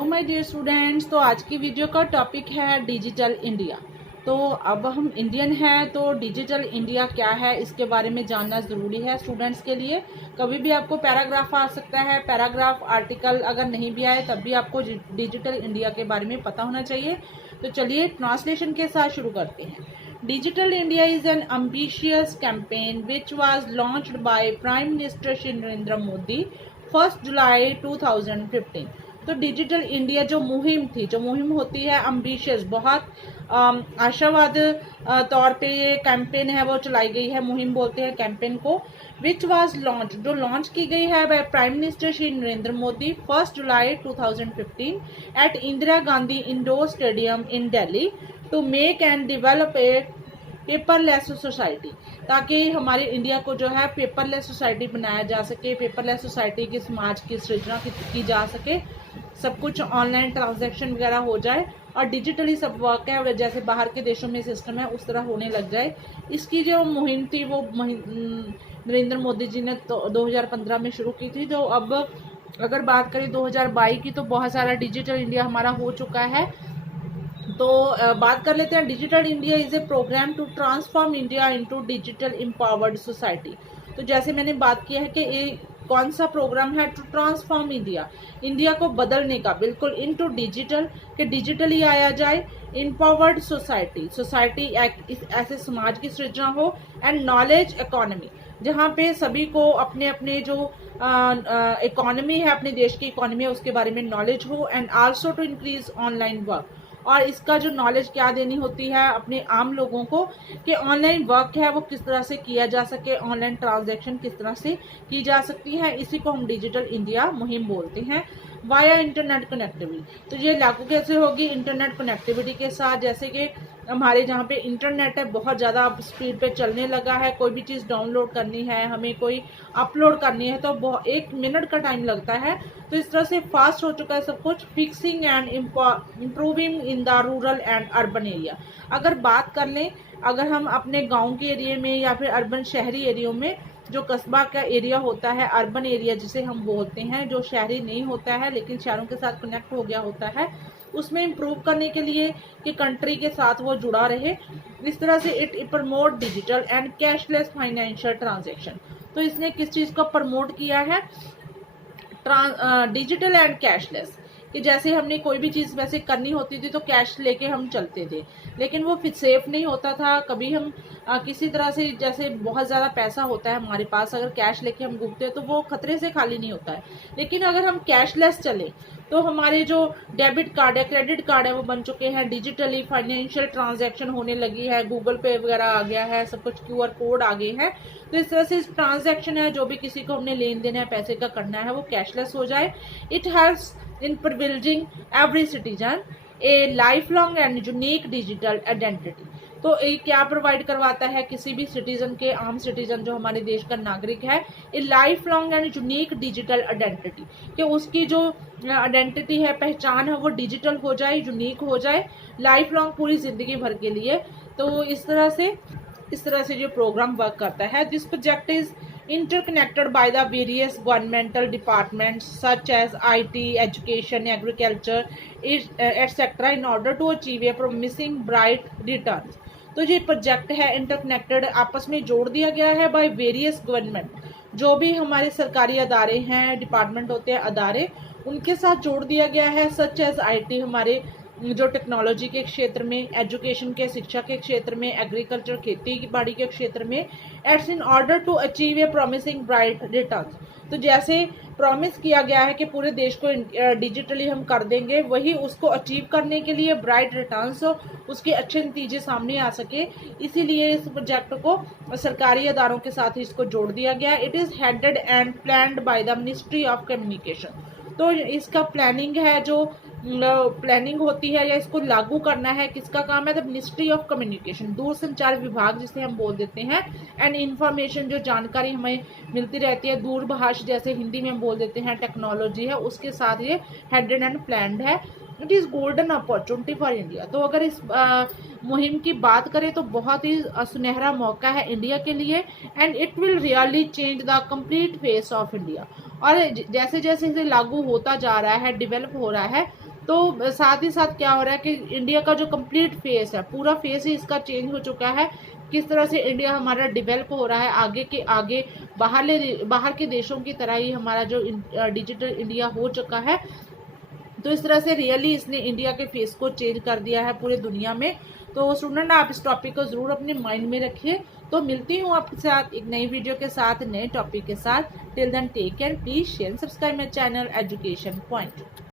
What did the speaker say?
Hello my dear students. तो आज की वीडियो का टॉपिक है डिजिटल इंडिया। तो अब हम इंडियन हैं तो डिजिटल इंडिया क्या है इसके बारे में जानना ज़रूरी है स्टूडेंट्स के लिए। कभी भी आपको पैराग्राफ आ सकता है, पैराग्राफ आर्टिकल अगर नहीं भी आए तब भी आपको डिजिटल इंडिया के बारे में पता होना चाहिए। तो चलिए ट्रांसलेशन के साथ शुरू करते हैं। Digital India is an ambitious campaign which was launched by Prime Minister Shri Narendra Modi 1 July 2015। तो डिजिटल इंडिया जो मुहिम होती है अम्बिशियस, बहुत आशावाद तौर पे ये कैंपेन है वो चलाई गई है, मुहिम बोलते हैं कैंपेन को। विच वाज लॉन्च, जो लॉन्च की गई है by prime minister Shri Narendra Modi 1 July 2015 at Indira Gandhi indoor stadium in Delhi to make and develop a paperless society, ताकि हमारे इंडिया को जो है पेपरलेस सोसाइटी बनाया जा सके, पेपरलेस सोसाइटी की समाज की सृजना की जा सके, सब कुछ ऑनलाइन ट्रांजैक्शन वगैरह हो जाए और डिजिटली सब वर्क है जैसे बाहर के देशों में सिस्टम है उस तरह होने लग जाए। इसकी जो मुहिम थी वो नरेंद्र मोदी जी ने तो 2015 में शुरू की थी। तो अब अगर बात करें 2022 की तो बहुत सारा डिजिटल इंडिया हमारा हो चुका है। तो बात कर लेते हैं। Digital India is a programme to transform India into digital empowered society. तो जैसे मैंने बात किया है कि ये कौन सा प्रोग्राम है, टू ट्रांसफॉर्म इंडिया को बदलने का, बिल्कुल इनटू डिजिटल, कि डिजिटली आया जाए, एम्पावर्ड सोसाइटी ऐसे समाज की सृजना हो, एंड नॉलेज इकोनॉमी, जहाँ पे सभी को अपने अपने जो इकोनॉमी है, अपने देश की इकोनॉमी है उसके बारे में नॉलेज हो, and also to increase online work. और इसका जो नॉलेज क्या देनी होती है अपने आम लोगों को कि ऑनलाइन वर्क है वो किस तरह से किया जा सके, ऑनलाइन ट्रांजैक्शन किस तरह से की जा सकती है, इसी को हम डिजिटल इंडिया मुहिम बोलते हैं। वाया इंटरनेट कनेक्टिविटी, तो ये लागू कैसे होगी? इंटरनेट कनेक्टिविटी के साथ, जैसे कि हमारे जहाँ पे इंटरनेट है बहुत ज़्यादा स्पीड पे चलने लगा है, कोई भी चीज़ डाउनलोड करनी है, हमें कोई अपलोड करनी है तो 1 मिनट का टाइम लगता है। तो इस तरह से फास्ट हो चुका है सब कुछ। Fixing and improving in the rural and urban area, अगर बात कर लें, अगर हम अपने गाँव के एरिया में या फिर अर्बन शहरी एरियो में, जो कस्बा का एरिया होता है, अर्बन एरिया जिसे हम बोलते हैं, जो शहरी नहीं होता है लेकिन शहरों के साथ कनेक्ट हो गया होता है, उसमें इम्प्रूव करने के लिए कि कंट्री के साथ वो जुड़ा रहे, इस तरह से it promote digital and cashless financial transaction. तो इसने किस चीज़ को प्रमोट किया है? डिजिटल एंड कैशलेस, कि जैसे हमने कोई भी चीज़ वैसे करनी होती थी तो कैश लेके हम चलते थे, लेकिन वो फिर सेफ नहीं होता था। कभी हम किसी तरह से, जैसे बहुत ज़्यादा पैसा होता है हमारे पास, अगर कैश लेके हम घूमते हैं तो वो खतरे से खाली नहीं होता है। लेकिन अगर हम कैशलेस चले तो हमारे जो डेबिट कार्ड है, क्रेडिट कार्ड है, वो बन चुके हैं डिजिटली, फाइनेंशियल ट्रांजैक्शन होने लगी है, गूगल पे वगैरह आ गया है, सब कुछ QR कोड आ गए हैं। तो इस तरह से ट्रांजैक्शन है, जो भी किसी को हमने लेन देन है, पैसे का करना है, वो कैशलेस हो जाए। It has in privileging every citizen a lifelong and unique digital identity। तो ये क्या प्रोवाइड करवाता है किसी भी सिटीजन के, आम सिटीजन जो हमारे देश का नागरिक है, ए life long and unique digital identity, कि उसकी जो आइडेंटिटी है, पहचान है, वो डिजिटल हो जाए, यूनिक हो जाए, लाइफ लॉन्ग, पूरी जिंदगी भर के लिए। तो इस तरह से जो प्रोग्राम वर्क करता है। This project is interconnected by the various governmental departments such as IT, education, agriculture, etc. in order to achieve a promising bright returns। तो ये प्रोजेक्ट है इंटरकनेक्टेड, आपस में जोड़ दिया गया है बाय वेरियस गवर्नमेंट, जो भी हमारे सरकारी अदारे हैं, डिपार्टमेंट होते हैं, अदारे, उनके साथ जोड़ दिया गया है। सच एज IT, हमारे जो टेक्नोलॉजी के क्षेत्र में, एजुकेशन के, शिक्षा के क्षेत्र में, एग्रीकल्चर, खेती की बाड़ी के क्षेत्र में, it's in order to achieve a promising bright returns. तो जैसे प्रॉमिस किया गया है कि पूरे देश को डिजिटली हम कर देंगे, वही उसको अचीव करने के लिए ब्राइट रिटर्न्स, उसके अच्छे नतीजे सामने आ सके, इसीलिए इस प्रोजेक्ट को सरकारी अदारों के साथ ही इसको जोड़ दिया गया। It is headed and planned by the ministry of communication. तो इसका प्लानिंग है, जो प्लानिंग होती है या इसको लागू करना है, किसका काम है? द मिनिस्ट्री ऑफ कम्युनिकेशन, दूरसंचार विभाग जिसे हम बोल देते हैं, एंड इन्फॉर्मेशन, जो जानकारी हमें मिलती रहती है, दूरभाष जैसे हिंदी में हम बोल देते हैं, टेक्नोलॉजी है, उसके साथ ये हेडेड एंड प्लान्ड है। It is golden opportunity for India. तो अगर इस मुहिम की बात करें तो बहुत ही सुनहरा मौका है इंडिया के लिए, and it will really change the complete face of India. और जैसे जैसे इसे लागू होता जा रहा है, डेवलप हो रहा है, तो साथ ही साथ क्या हो रहा है कि इंडिया का जो कंप्लीट फेस है, पूरा फेस ही इसका चेंज हो चुका है। किस तरह से इंडिया हमारा डेवलप हो रहा है, आगे के आगे बाहर के देशों की तरह ही हमारा जो डिजिटल इंडिया हो चुका है। तो इस तरह से रियली इसने इंडिया के फेस को चेंज कर दिया है पूरे दुनिया में। तो स्टूडेंट आप इस टॉपिक को ज़रूर अपने माइंड में रखिए। तो मिलती हूँ आपके साथ एक नई वीडियो के साथ, नए टॉपिक के साथ। Till then take care, please share subscribe my channel education point.